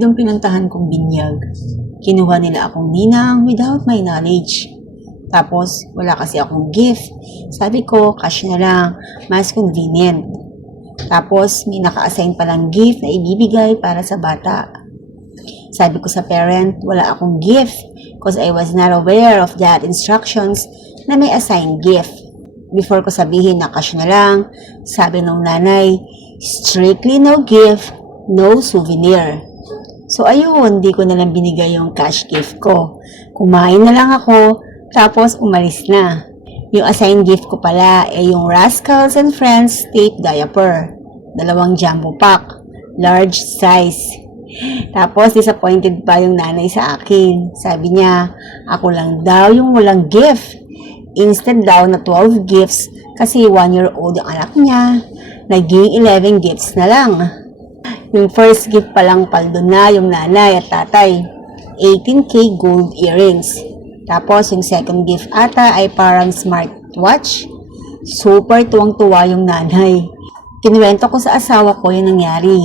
susunod ang pinuntahan kong binyag. Kinuha nila akong ninang without my knowledge. Tapos, wala kasi akong gift. Sabi ko, cash na lang, mas convenient. Tapos, may naka-assign palang gift na ibibigay para sa bata. Sabi ko sa parent, wala akong gift because I was not aware of that instructions na may assigned gift. Before ko sabihin na cash na lang, sabi ng nanay, strictly no gift, no souvenir. So ayun, di ko na lang binigay yung cash gift ko. Kumain na lang ako, tapos umalis na. Yung assigned gift ko pala ay yung Rascals and Friends tape diaper. 2 jumbo pack, large size. Tapos disappointed pa yung nanay sa akin. Sabi niya, ako lang daw yung walang gift. Instead daw na 12 gifts kasi 1-year-old yung anak niya. Naging 11 gifts na lang. Yung first gift palang paldo na yung nanay at tatay. 18K gold earrings. Tapos yung second gift ata ay parang smartwatch. Super tuwang-tuwa yung nanay. Kinuwento ko sa asawa ko yung nangyari.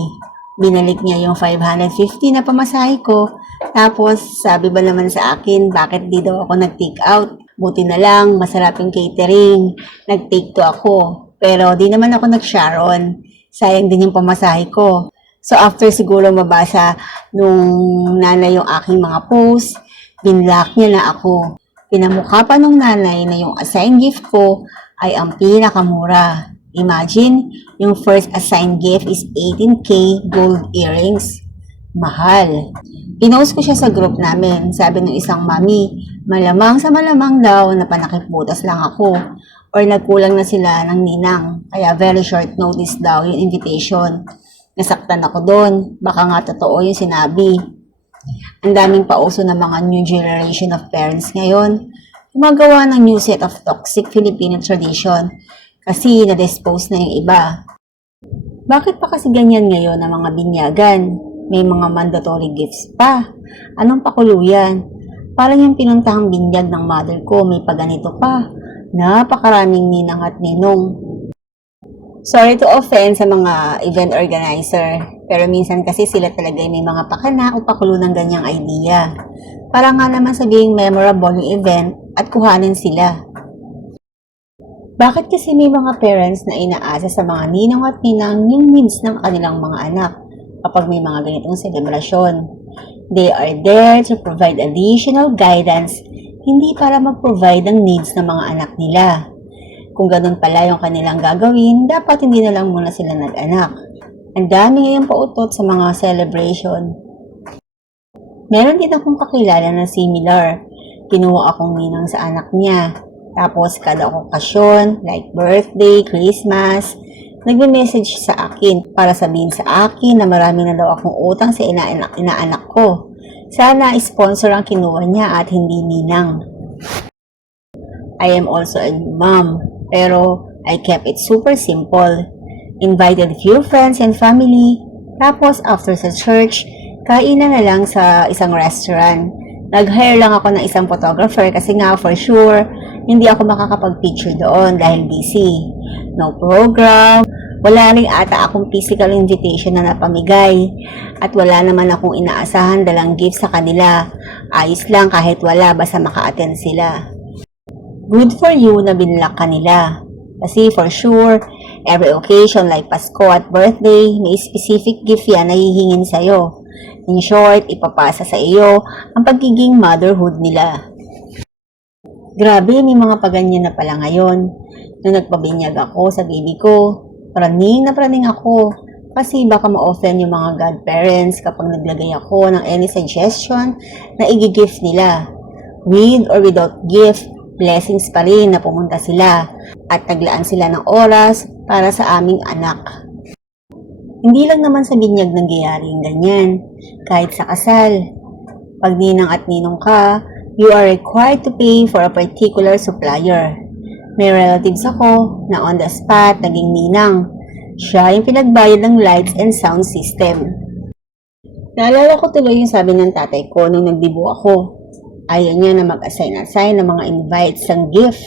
Binalik niya yung 550 na pamasahe ko. Tapos sabi ba naman sa akin bakit di daw ako nag-take out. Buti na lang, masarap yung catering. Nag-take to ako. Pero di naman ako nag-Sharon. Sayang din yung pamasahe ko. So after siguro mabasa nung nanay yung aking mga post, binlock niya na ako. Pinamukha pa nung nanay na yung assigned gift ko ay ang pinakamura. Imagine, yung first assigned gift is 18K gold earrings. Mahal. Pinost ko siya sa group namin. Sabi ng isang mami, malamang sa malamang daw na panakiputas lang ako or nagkulang na sila ng ninang. Kaya very short notice daw yung invitation. Nasaktan ako doon. Baka nga totoo yung sinabi. Ang daming pauso ng mga new generation of parents ngayon. Gumagawa ng new set of toxic Filipino tradition kasi na-dispose na yung iba. Bakit pa kasi ganyan ngayon ang mga binyagan? May mga mandatory gifts pa. Anong pakuluyan? Parang yung pinuntahang binyag ng mother ko, may paganito pa. Napakaraming ninang at ninong. Sorry to offend sa mga event organizer, pero minsan kasi sila talaga may mga pakana o pakulo ng ganyang idea. Para nga naman sabihing memorable yung event at kuhanin sila. Bakit kasi may mga parents na inaasa sa mga ninong at ninang yung needs ng kanilang mga anak kapag may mga ganitong selebrasyon? They are there to provide additional guidance, hindi para mag-provide ng needs ng mga anak nila. Kung ganun pala yung kanilang gagawin, dapat hindi na lang muna sila nag-anak. Ang dami ngayong pautot sa mga celebration. Meron din akong kakilala na similar. Kinuha akong ninang sa anak niya. Tapos kada okasyon, like birthday, Christmas, nagme-message sa akin para sabihin sa akin na marami na daw akong utang sa inaanak ko. Sana sponsor ang kinuha niya at hindi ninang. I am also a mom, pero I kept it super simple. Invited few friends and family, tapos after sa church, kainan na lang sa isang restaurant. Nag-hire lang ako ng isang photographer kasi nga for sure, hindi ako makakapag-picture doon dahil busy. No program, wala rin ata akong physical invitation na napamigay. At wala naman akong inaasahan dalang gift sa kanila. Ayos lang kahit wala basta maka-attend sila. Good for you na binlock ka nila. Kasi for sure, every occasion like Pasko at birthday, may specific gift yan na hihingin sa'yo. In short, ipapasa sa iyo ang pagiging motherhood nila. Grabe, may mga paganyan na pala ngayon. Nung nagpabinyag ako sa baby ko, praning na praning ako. Kasi baka ma-offend yung mga godparents kapag naglagay ako ng any suggestion na i-gift nila. With or without gift, blessings pa rin na pumunta sila at naglaan sila ng oras para sa aming anak. Hindi lang naman sa binyag nangyayari yung ganyan. Kahit sa kasal, pag ninang at ninong ka, you are required to pay for a particular supplier. May relatives ako na on the spot naging ninang. Siya yung pinagbayad ng lights and sound system. Naalala ko tuloy yung sabi ng tatay ko nung nagdibo ako. Ayaw niya na mag-assign ng mga invites ng gift.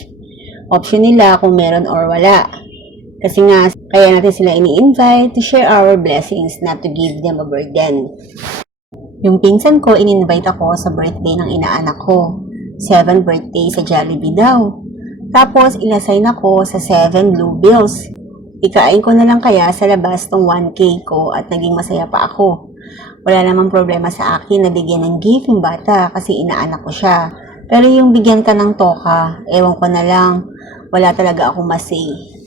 Option nila kung meron or wala. Kasi nga, kaya natin sila ini-invite to share our blessings, not to give them a burden. Yung pinsan ko, in-invite ako sa birthday ng inaanak ko. 7 birthday sa Jollibee daw. Tapos, inassign ako sa 7 Blue Bills. Ikain ko na lang kaya sa labas tong 1K ko at naging masaya pa ako. Wala namang problema sa akin na bigyan ng gift yung bata kasi inaanak ko siya. Pero yung bigyan ka ng toka, ewan ko na lang, wala talaga akong masay.